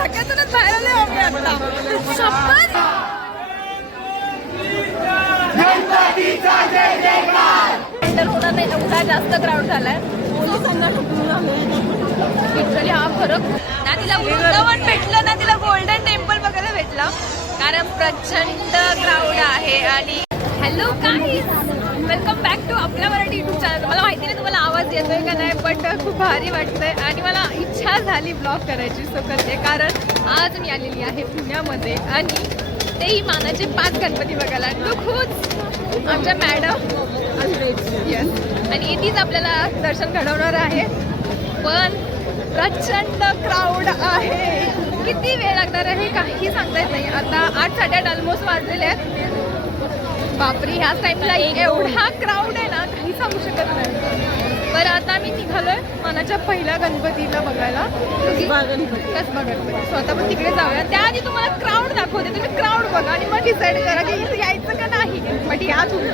धक्क्यातूनच बाहेर आले आम्ही आता. शपथ! होणार नाही एवढा जास्त क्राऊड झालाय. पोलिसांना लिटरली हा फरक. ना तिला वृंदावन भेटलं ना तिला गोल्डन टेम्पल बघायला भेटलं. कारण प्रचंड क्राऊड आहे आणि हॅलो काय वेलकम बॅक टू आपल्या मराठी युट्यूब चॅनल मला माहिती नाही तुम्हाला आवाज येतोय का नाही बट खूप भारी वाटतंय. आणि मला इच्छा झाली ब्लॉग करायची सो करते. कारण आज मी आलेली आहे पुण्यामध्ये आणि तेही मानाचे पाच गणपती बघायला. आणि तो खूप आमच्या मॅडम येस आणि तीच आपल्याला दर्शन घडवणार आहे. पण प्रचंड क्राऊड आहे. किती वेळ लागणार आहे काही सांगता येत नाही. आता आठ साडेआठ ऑलमोस्ट वाजलेले आहेत. बापरे ह्याच टाईमला एवढा क्राऊड आहे ना काही सांगू शकत नाही. बरं आता मी निघालोय मनाच्या पहिल्या गणपतीला बघायला. कसबा गणपती. सो आता पण तिकडे जाऊया. त्याआधी तुम्हाला क्राऊड दाखवते. तुम्ही क्राऊड बघा आणि मग डिसाईड करा की इथे यायचं का नाही. बट या तुम्ही.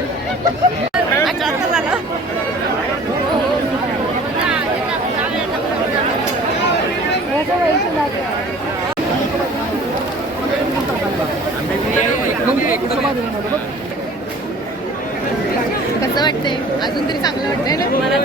कसं वाटतंय. अजून तरी चांगलं वाटतंय ना? मला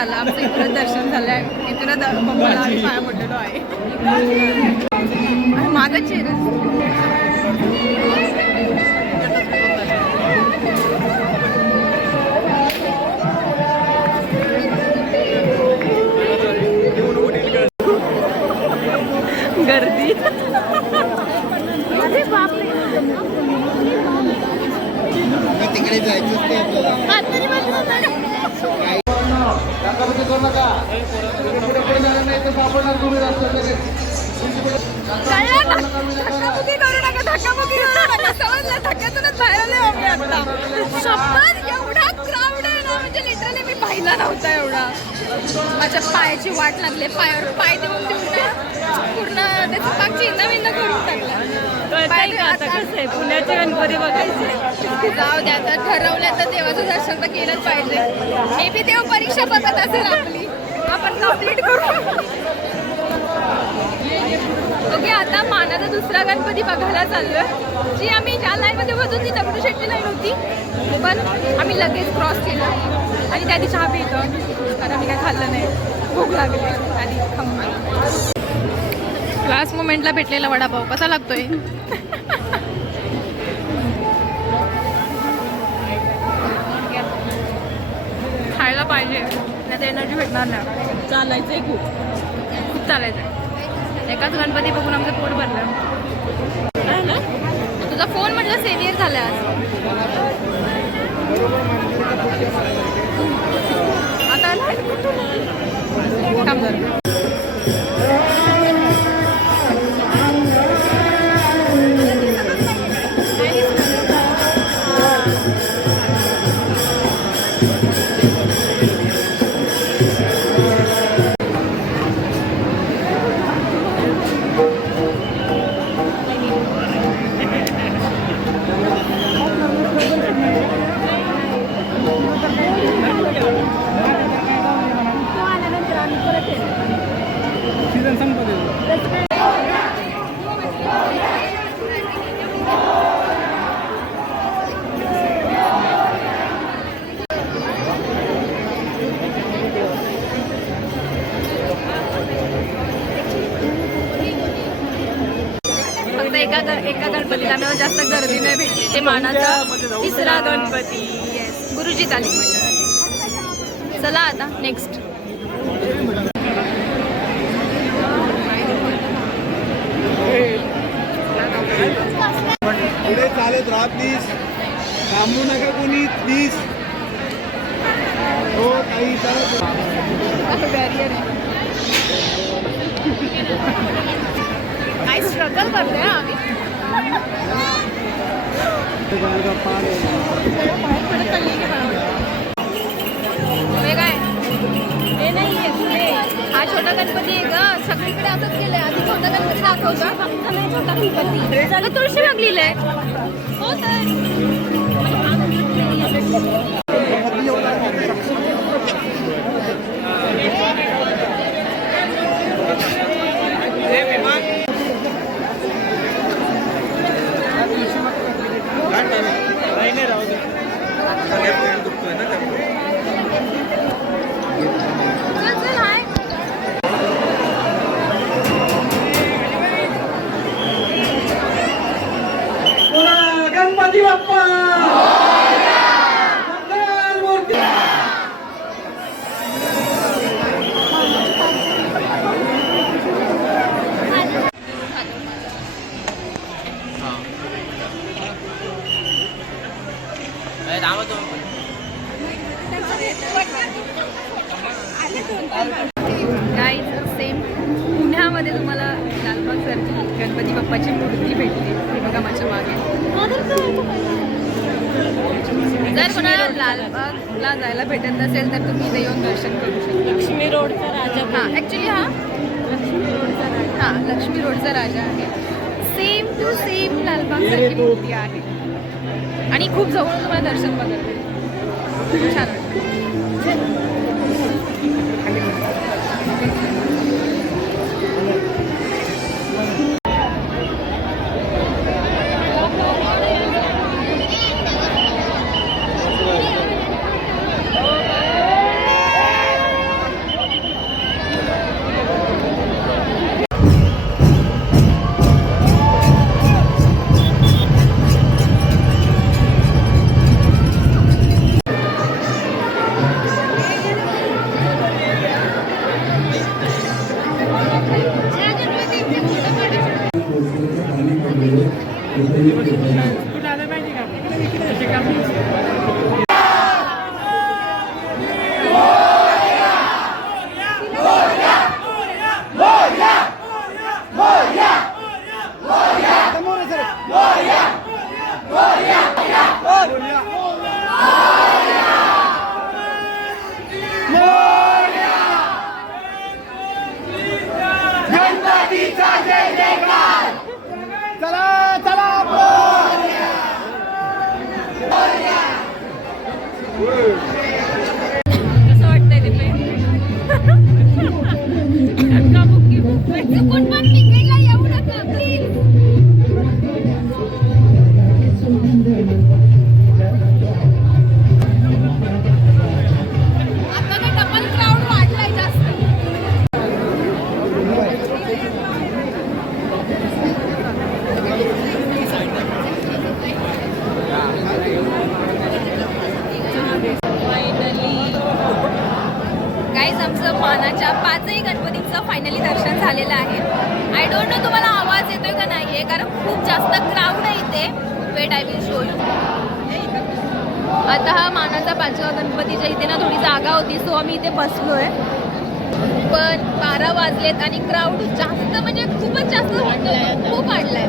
झालं. दर्शन झालं आमचं इकडं दर्शन झालंय. इकडं द- पप्पाला आम्ही पाया पडलेलो आहे. आणि माझा चेहरा. गर्दी. तिकडे जायचंच ते आपल्याला आतमध्ये बसलं होतं. कळलं ना? धक्काबुक्की करू नका, धक्काबुक्की करू नका. समजलं? धक्क्यातूनच बाहेर आलोय आम्ही आता. शपथ, एवढा crowd आहे ना, म्हणजे literally मी पाहिला नव्हता एवढा माझ्या पायाची वाट लागली पायावर पाय देऊन देऊन पूर्ण त्याचं पाक चिन्ह विन्न करून टाकलं पाय पुण्याचे गणपती बघायचे जाऊ द्या आता ठरवलं तर देवाचं दर्शन तर केलंच पाहिजे. मे बी देव परीक्षा बघत असेल आपली. आपण कंप्लीट करू. ओके आता मानाचा दुसरा गणपती बघायला चाललोय. जी आम्ही ज्या लाईनमध्ये होतो ती दगडूशेट्टी लाईन होती. पण आम्ही लगेच क्रॉस केलं. आणि त्या दिवशी चहा पितो कारण आम्ही काय खाल्लं नाही. भूक लागली. आणि खंबा लास्ट मोमेंटला भेटलेला वडापाव. कसा लागतोय? खायला पाहिजे. नाही तर एनर्जी भेटणार नाही. चालायचंय खूप खूप चालायचं एकाच गणपती बघून आमचं पोट भरलं. आहे तुझा फोन म्हटलं सेव्हिअर झाला आज. आता एका गणपतीला आम्हाला जास्त गर्दी नाही भेटली ते मानाचा तिसरा गणपती. गुरुजी तालीम मंडळ. चला आता नेक्स्ट पुढे चालत राहा प्लीज थांबू नका कोणी प्लीज हो काही बॅरियर आहे. काय स्ट्रगल करतोय आम्ही. काय हे नाही हा छोटा गणपती आहे. ग सगळीकडे असंच केलं आधी छोटा गणपती दाखवतो फक्त नाही छोटा गणपती तुळशी बाग आहे. हो तर चल चल हाय गणपती बाप्पा मंगल मूर्ती गाईज सेम पुण्यामध्ये तुम्हाला लालबाग सरची गणपती बाप्पाची मूर्ती भेटते हे बघा माझ्या मागे लालबागला जायला भेटत नसेल तर तुम्ही इथे येऊन दर्शन करू शकता. लक्ष्मी रोडचा राजा हां ॲक्च्युली हा. लक्ष्मी रोडचा राजा. हां लक्ष्मी रोडचा राजा आहे. सेम टू सेम लालबागसारखी मूर्ती आहे. आणि खूप जवळून तुम्हाला दर्शन बघायला. छान वाटतं. मानाच्या पाचही गणपतींचं फायनली दर्शन झालेलं आहे. आय डोंट नो तुम्हाला आवाज येतोय का नाही आहे कारण खूप जास्त क्राऊड आहे इथे. Wait I will show you आता हा मानाचा पाचवा गणपतीच्या इथे ना थोडी जागा होती सो आम्ही इथे बसलो आहे पण बारा वाजलेत आणि क्राऊड जास्त म्हणजे खूपच जास्त होतं खूप वाढलाय.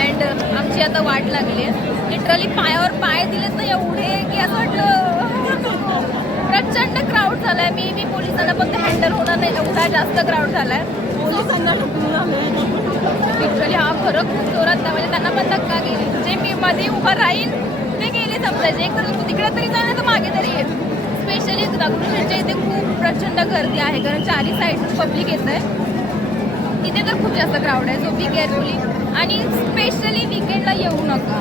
अँड आमची आता वाट लागली आहे लिटरली पायावर पाय दिलेत ना एवढे की असं वाटलं प्रचंड क्राऊड झालाय. मी मी पोलिसांना पण हँडल होणार नाही. एवढा जास्त क्राऊड झालाय. पोलिसांना हा खरं खूप जोरात म्हणजे त्यांना पण धक्का गेली. जे मी मध्ये उभं राहीन ते गेले समजायचे. एक तर तू तिकडे तरी जा नाही तर मागे तरी ये. स्पेशली दगडूशेठच्या इथे खूप प्रचंड गर्दी आहे. कारण चारी साईड पब्लिक येत आहे तिथे तर खूप जास्त क्राऊड आहे. सो बी केअरफुली आणि स्पेशली विकेंडला येऊ नका.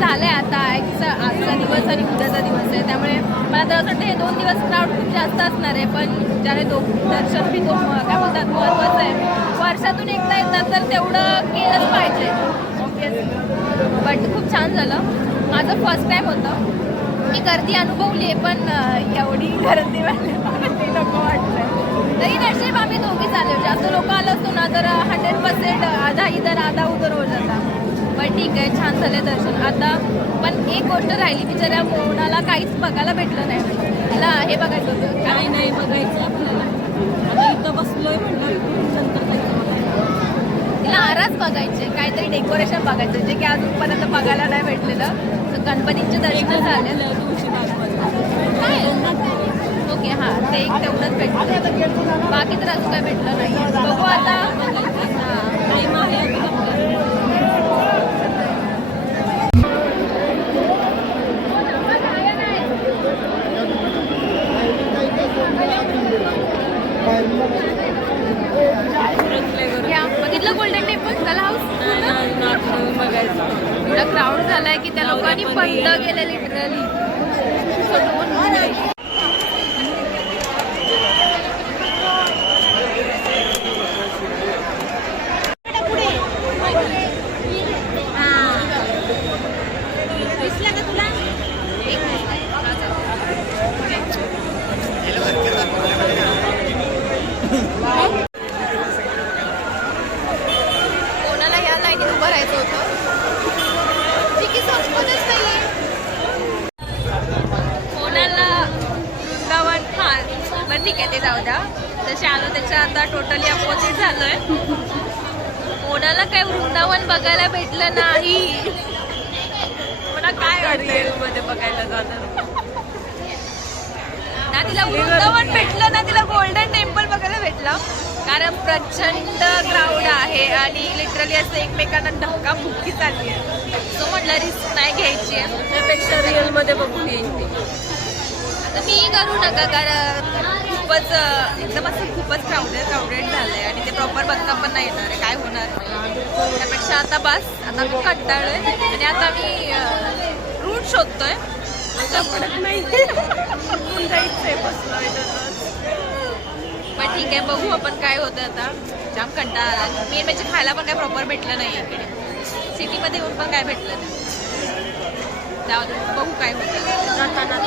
झालं आहे आता आजचा आजचा दिवस आणि उद्याचा दिवस आहे. त्यामुळे मला तर असं वाटतं हे दोन दिवस क्राऊड खूप जास्त असणार आहे. पण ज्याने दो दर्शन बी तो काय बोलतात महत्त्वाचं आहे. वर्षातून एकदा येतात तर तेवढं केलंच पाहिजे. ओके बट खूप छान झालं. माझं फर्स्ट टाईम होतं. मी गर्दी अनुभवली आहे पण एवढी गर्दी मला ते नको वाटलं तरी नशीब आम्ही दोघीच आलो जास्त लोक आलो असतो ना तर हंड्रेड पर्सेंट आधा इधर आधा उधर हो जाता. पण ठीक आहे छान झाले दर्शन. आता पण एक गोष्ट राहिली बिचाऱ्या मोनाला काहीच बघायला भेटलं नाही. तिला हे बघायचं होतं. काय नाही नाही बघायचं आपल्याला. आता इथं बसलोय बघायला. तिला आरास बघायचे काहीतरी डेकोरेशन बघायचं. जे की अजूनपर्यंत बघायला नाही भेटलेलं. तर गणपतींचे दर्शन झाले. आपल्या तुळशी बागमध्ये. काय ओके हां ते एक तेवढंच भेटलं. बाकी तर अजून काय भेटलं नाही. बघू आता हां. टाईम आहे अजून आपल्याला. उरकले करून. घ्या. बघितलं गोल्डन टेम्पल त्याला हाऊस नाही ना, अजून आतमध्ये बघायचं एवढा क्राऊड झालाय की त्या लोकांनी बंद केलं लिटरली कोणाला या लाईनीत उभं राहायचं होतं जी की संपतच नाहीये कोणाला वृंदावन हा पण ठीक आहे ते जाऊ द्या. तसे आलो त्याच्या आता टोटली अपोजिट झालोय. कोणाला काय वृंदावन बघायला भेटलं नाही. काय मध्ये बघायला जाणार ना तिला वृंदावन भेटलं ना तिला गोल्डन टेम्पल बघायला भेटलं. कारण प्रचंड क्राऊड आहे आणि लिटरली असं एकमेकांना धक्काबुक्की चालली आहे. सो म्हटलं रिस्क नाही घ्यायची आहे. त्यापेक्षा रिअलमध्ये बघून येईल मी तर मी करू नका कारण खूपच एकदम असं खूपच क्राऊडेड क्राऊडेड झालंय आणि ते प्रॉपर बघता पण नाही येणार आहे. काय होणार नाही. त्यापेक्षा आता बस आता मी कंटाळलोय आणि आता मी रूट शोधतोय. नाही. पण ठीक आहे बघू आपण काय होतं आता. जाम कंटाळा आला. मेन म्हणजे खायला पण काय प्रॉपर भेटलं नाही इकडे. सिटीमध्ये येऊन पण काय भेटलं नाही. बघू काय होतं. जाताना.